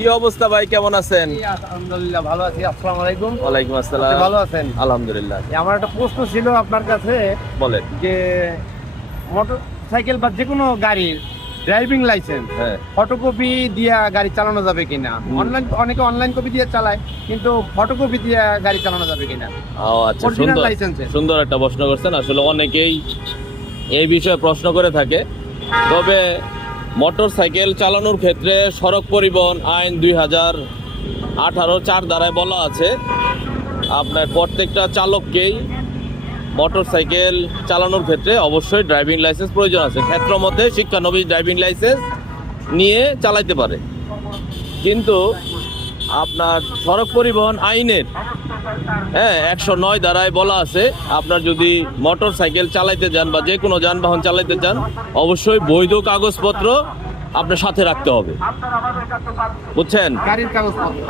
কি অবস্থা ভাই? কেমন আছেন? আলহামদুলিল্লাহ ভালো আছি। আসসালামু আলাইকুম। ওয়ালাইকুম আসসালাম। ভালো আছেন? আলহামদুলিল্লাহ। আমার একটা প্রশ্ন ছিল আপনার কাছে। বলেন। যে মোটর সাইকেল বা যে কোনো গাড়ির ড্রাইভিং লাইসেন্স হ্যাঁ। ফটোকপি দিয়া গাড়ি চালানো যাবে কিনা? অনলাইন অনেকে অনলাইন কপি দিয়ে চালায় কিন্তু ফটোকপি দিয়ে গাড়ি চালানো যাবে কিনা? ও আচ্ছা সুন্দর। সুন্দর একটা প্রশ্ন করছেন। আসলে অনেকেই এই বিষয়ে প্রশ্ন করে থাকে। তবে মোটর সাইকেল চালানোর ক্ষেত্রে সড়ক পরিবহন আইন দুই হাজার আঠারো চার দ্বারায় বলা আছে। আপনার প্রত্যেকটা চালককেই মোটর সাইকেল চালানোর ক্ষেত্রে অবশ্যই ড্রাইভিং লাইসেন্স প্রয়োজন আছে। ক্ষেত্র মধ্যে শিক্ষানবিশ ড্রাইভিং লাইসেন্স নিয়ে চালাইতে পারে। কিন্তু আপনার সড়ক পরিবহন আইনের। হ্যাঁ একশো নয় দ্বারায় বলা আছে, আপনার যদি মোটর সাইকেল চালাইতে যান বা যে কোনো যানবাহন চালাইতে চান অবশ্যই বৈধ কাগজপত্র আপনার সাথে রাখতে হবে। বুঝছেন? গাড়ির কাগজপত্র।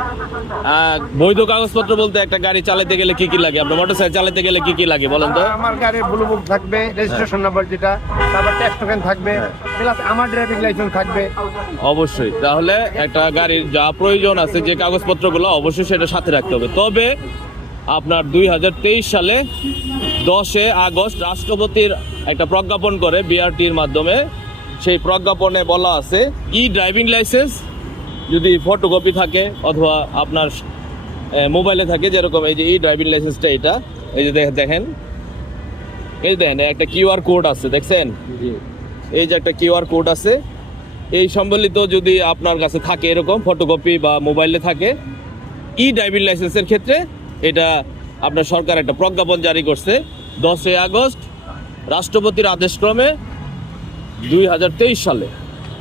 বৈধ কাগজপত্র বলতে একটা গাড়ি চালাতে গেলে কি কি লাগে? আপনার মোটর সাইকেল চালাতে গেলে কি কি লাগে বলেন তো? আমার গাড়ির ব্লু বুক থাকবে রেজিস্ট্রেশন নাম্বার যেটা তারপর ট্যাক্স টোকেন থাকবে প্লাস আমার ড্রাইভিং লাইসেন্স থাকবে। অবশ্যই। তাহলে একটা গাড়ির যা প্রয়োজন আছে যে কাগজপত্রগুলো অবশ্যই সেটা সাথে রাখতে হবে। তবে আপনার দুই হাজার তেইশ সালে দশে আগস্ট রাষ্ট্রপতির একটা প্রজ্ঞাপন করে বিআরটির মাধ্যমে সেই প্রজ্ঞাপনে বলা আছে ই ড্রাইভিং লাইসেন্স। যদি ফটোকপি থাকে অথবা আপনার মোবাইলে থাকে যেরকম এই যে ই ড্রাইভিং লাইসেন্সটা এটা এই যে দেখ- দেখেন। এই যে দেখেন একটা কিউআর কোড আছে দেখছেন? এই যে একটা কিউআর কোড আছে এই সম্বলিত যদি আপনার কাছে থাকে এরকম ফটোকপি বা মোবাইলে থাকে ই ড্রাইভিং লাইসেন্সের ক্ষেত্রে এটা আপনার সরকার একটা প্রজ্ঞাপন জারি করছে দশই আগস্ট রাষ্ট্রপতির আদেশক্রমে দুই হাজার তেইশ সালে।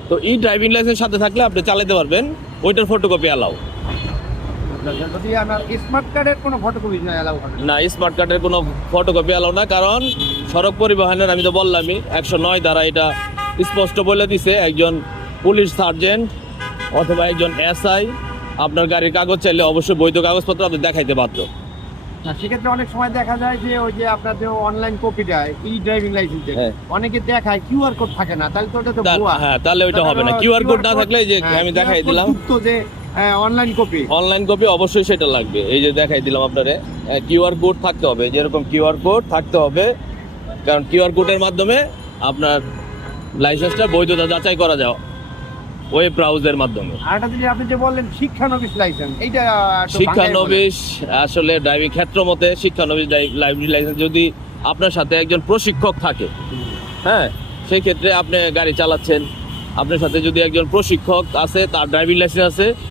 তো ই ড্রাইভিং লাইসেন্স সাথে থাকলে আপনি চালাতে পারবেন ওইটার ফটোকপি অ্যালাউ না। না স্মার্ট কার্ডের কোনো ফটোকপি অ্যালাউ না কারণ সড়ক পরিবহনের আমি তো বললামই একশো নয় দ্বারা এটা স্পষ্ট বলে দিছে একজন পুলিশ সার্জেন্ট অথবা একজন এসআই আপনার গাড়ির কাগজ চাইলে অবশ্যই বৈধ কাগজপত্র আপনি দেখাইতে বাধ্য। না সেক্ষেত্রে অনেক সময় দেখা যায় যে ওই যে আপনার যে অনলাইন কপিটা ই ড্রাইভিং লাইসেন্সে হ্যাঁ। অনেকে দেখায় কিউআর কোড থাকে না তাহলে তো ওটা তো ভুয়া। হ্যাঁ তাহলে হবে না। কিউআর কোড না থাকলে যে হ্যাঁ, আমি দেখাই দিলাম। তো যে অনলাইন কপি অনলাইন কপি অবশ্যই সেটা লাগবে। এই যে দেখাই দিলাম আপনারে। কিউআর কোড থাকতে হবে। যেরকম কিউআর কোড থাকতে হবে কারণ কিউআর কোডের মাধ্যমে আপনার লাইসেন্সটা বৈধতা যাচাই করা যায় ওয়েব ব্রাউজের মাধ্যমে আরেকটা যদি আপনি যে বললেন শিক্ষানবিশ লাইসেন্স এইটা। শিক্ষানবিশ আসলে ড্রাইভিং ক্ষেত্র মতে শিক্ষানবিশ ড্রাইভিং লাইসেন্স যদি আপনার সাথে একজন প্রশিক্ষক থাকে হ্যাঁ সেই ক্ষেত্রে আপনি গাড়ি চালাচ্ছেন আপনার সাথে যদি একজন প্রশিক্ষক আছে তার ড্রাইভিং লাইসেন্স আছে